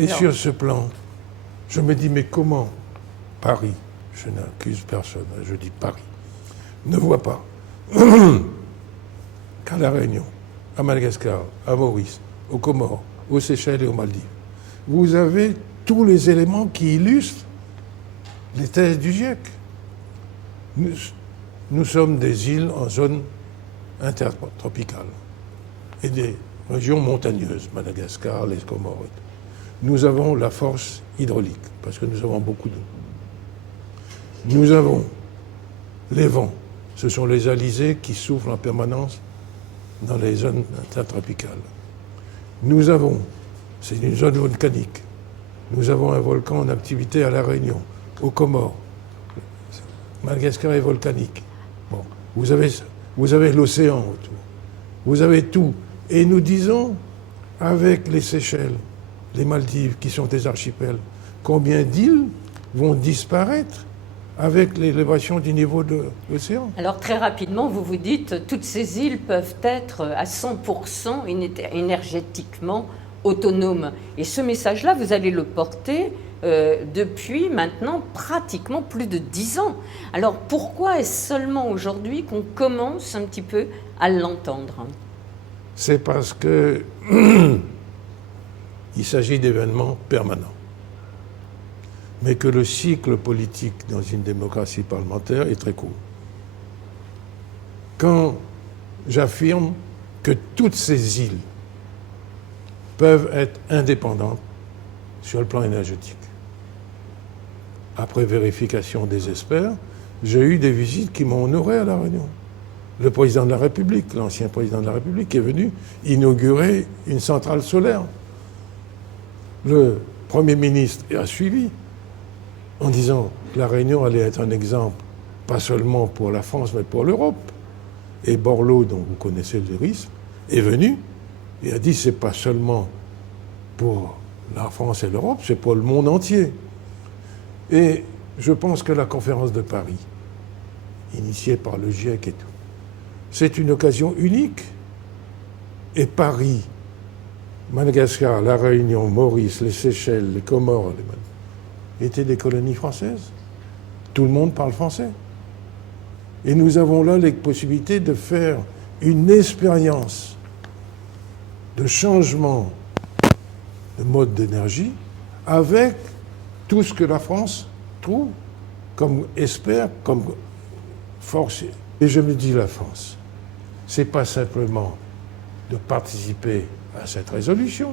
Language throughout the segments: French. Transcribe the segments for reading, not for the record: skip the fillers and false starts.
Et sur ce plan, je me dis, mais comment Paris, je n'accuse personne, je dis Paris, ne voit pas qu'à La Réunion, à Madagascar, à Maurice, aux Comores, aux Seychelles et aux Maldives, vous avez tous les éléments qui illustrent les thèses du GIEC. Nous sommes des îles en zone intertropicale et des régions montagneuses, Madagascar, les Comores. Nous avons la force hydraulique, parce que nous avons beaucoup d'eau. Nous avons les vents, ce sont les alizés qui soufflent en permanence dans les zones intertropicales. Nous avons, c'est une zone volcanique, nous avons un volcan en activité à La Réunion, aux Comores. Madagascar est volcanique. Bon, vous avez l'océan autour, vous avez tout. Et nous disons, avec les Seychelles, les Maldives, qui sont des archipels, combien d'îles vont disparaître avec l'élévation du niveau de l'océan? Alors très rapidement, vous vous dites, toutes ces îles peuvent être à 100% énergétiquement autonomes. Et ce message-là, vous allez le porter depuis maintenant pratiquement plus de 10 ans. Alors pourquoi est-ce seulement aujourd'hui qu'on commence un petit peu à l'entendre? C'est parce que il s'agit d'événements permanents. Mais que le cycle politique dans une démocratie parlementaire est très court. Quand j'affirme que toutes ces îles peuvent être indépendantes sur le plan énergétique, après vérification des experts, j'ai eu des visites qui m'ont honoré à La Réunion. Le président de la République, l'ancien président de la République, est venu inaugurer une centrale solaire. Le Premier ministre a suivi en disant que La Réunion allait être un exemple, pas seulement pour la France, mais pour l'Europe. Et Borloo, dont vous connaissez le risque, est venu et a dit que ce n'est pas seulement pour la France et l'Europe, c'est pour le monde entier. Et je pense que la conférence de Paris, initiée par le GIEC et tout, c'est une occasion unique. Et Paris, Madagascar, La Réunion, Maurice, les Seychelles, les Comores, étaient des colonies françaises. Tout le monde parle français. Et nous avons là les possibilités de faire une expérience de changement de mode d'énergie avec tout ce que la France trouve comme expert, comme force. Et je me dis, la France, c'est pas simplement de participer à cette résolution,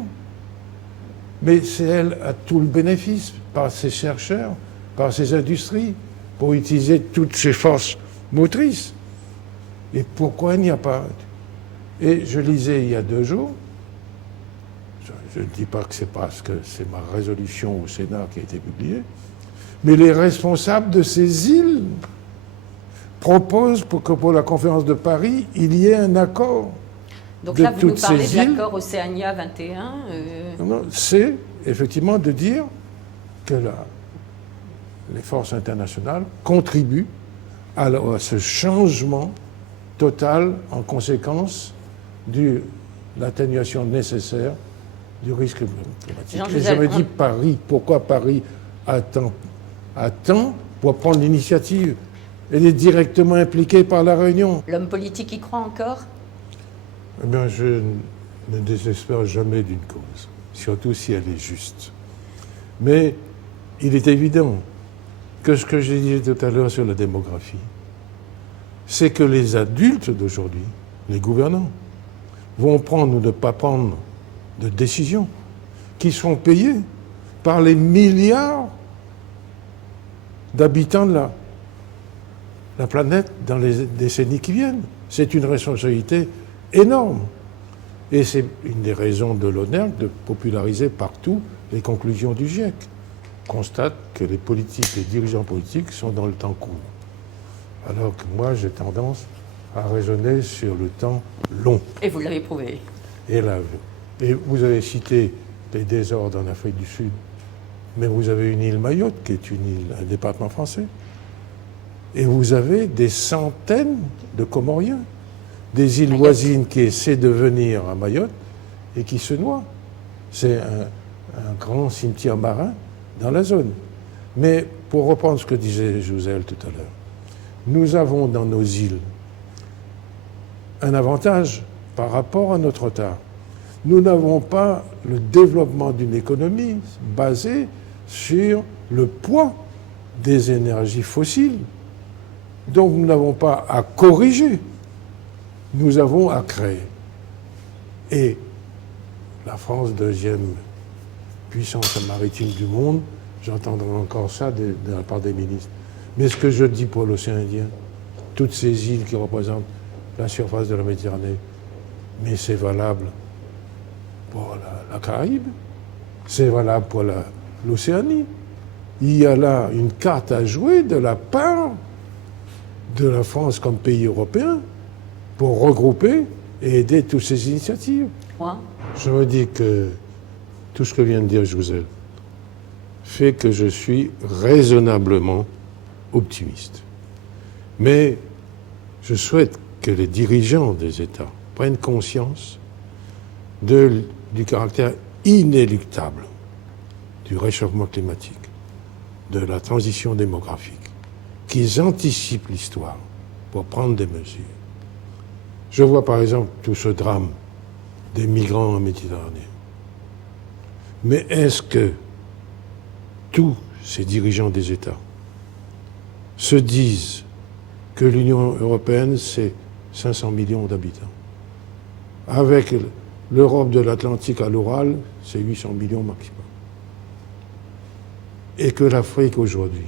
mais c'est elle à tout le bénéfice, par ses chercheurs, par ses industries, pour utiliser toutes ses forces motrices. Et pourquoi il n'y a pas... Et je lisais il y a 2 jours, je ne dis pas que c'est parce que c'est ma résolution au Sénat qui a été publiée, mais les responsables de ces îles proposent pour que pour la conférence de Paris, il y ait un accord. Donc là, vous nous parlez de l'accord Océania 21 Non, c'est effectivement de dire que les forces internationales contribuent à ce changement total en conséquence de l'atténuation nécessaire du risque climatique. Et je me dis, Paris, pourquoi Paris attend pour prendre l'initiative? Elle est directement impliquée par La Réunion. L'homme politique y croit encore? Eh bien, je ne désespère jamais d'une cause, surtout si elle est juste. Mais il est évident que ce que j'ai dit tout à l'heure sur la démographie, c'est que les adultes d'aujourd'hui, les gouvernants, vont prendre ou ne pas prendre de décisions qui sont payées par les milliards d'habitants de la planète dans les décennies qui viennent. C'est une responsabilité énorme. Et c'est une des raisons de l'ONERC de populariser partout les conclusions du GIEC. On constate que les politiques, les dirigeants politiques sont dans le temps court. Alors que moi, j'ai tendance à raisonner sur le temps long. Et vous l'avez prouvé. Et vous avez cité les désordres en Afrique du Sud, mais vous avez une île Mayotte, qui est un département français. Et vous avez des centaines de Comoriens, des îles voisines qui essaient de venir à Mayotte et qui se noient. C'est un grand cimetière marin dans la zone. Mais pour reprendre ce que disait Jouzel tout à l'heure, nous avons dans nos îles un avantage par rapport à notre retard. Nous n'avons pas le développement d'une économie basée sur le poids des énergies fossiles. Donc nous n'avons pas à corriger, nous avons à créer. Et la France, deuxième puissance maritime du monde, j'entendrai encore ça de la part des ministres. Mais ce que je dis pour l'océan Indien, toutes ces îles qui représentent la surface de la Méditerranée, mais c'est valable pour la Caraïbe, c'est valable pour l'Océanie. Il y a là une carte à jouer de la part de la France comme pays européen pour regrouper et aider toutes ces initiatives. Moi, Je me dis que tout ce que vient de dire Jouzel fait que je suis raisonnablement optimiste. Mais je souhaite que les dirigeants des États prennent conscience du caractère inéluctable du réchauffement climatique, de la transition démographique, qu'ils anticipent l'histoire pour prendre des mesures. Je vois par exemple tout ce drame des migrants en Méditerranée. Mais est-ce que tous ces dirigeants des États se disent que l'Union européenne, c'est 500 millions d'habitants? Avec l'Europe de l'Atlantique à l'Oural, c'est 800 millions maximum. Et que l'Afrique aujourd'hui,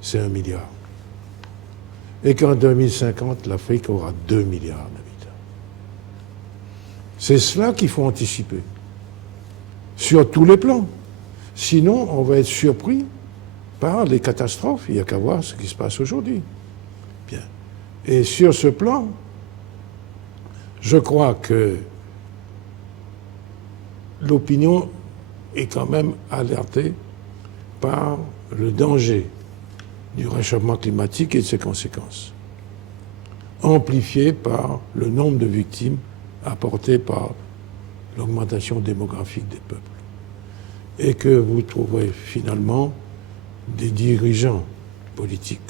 c'est 1 milliard. Et qu'en 2050, l'Afrique aura 2 milliards d'habitants. C'est cela qu'il faut anticiper, sur tous les plans. Sinon, on va être surpris par les catastrophes. Il n'y a qu'à voir ce qui se passe aujourd'hui. Bien. Et sur ce plan, je crois que l'opinion est quand même alertée par le danger du réchauffement climatique et de ses conséquences, amplifié par le nombre de victimes apportées par l'augmentation démographique des peuples. Et que vous trouverez finalement des dirigeants politiques,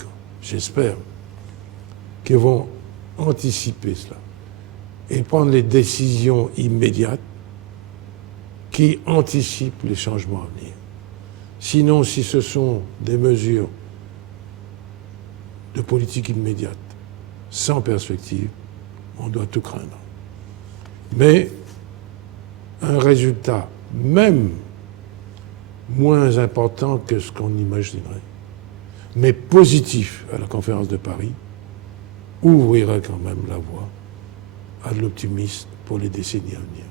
j'espère, qui vont anticiper cela et prendre les décisions immédiates qui anticipent les changements à venir. Sinon, si ce sont des mesures de politique immédiate, sans perspective, on doit tout craindre. Mais un résultat, même moins important que ce qu'on imaginerait, mais positif à la conférence de Paris, ouvrirait quand même la voie à l'optimisme pour les décennies à venir.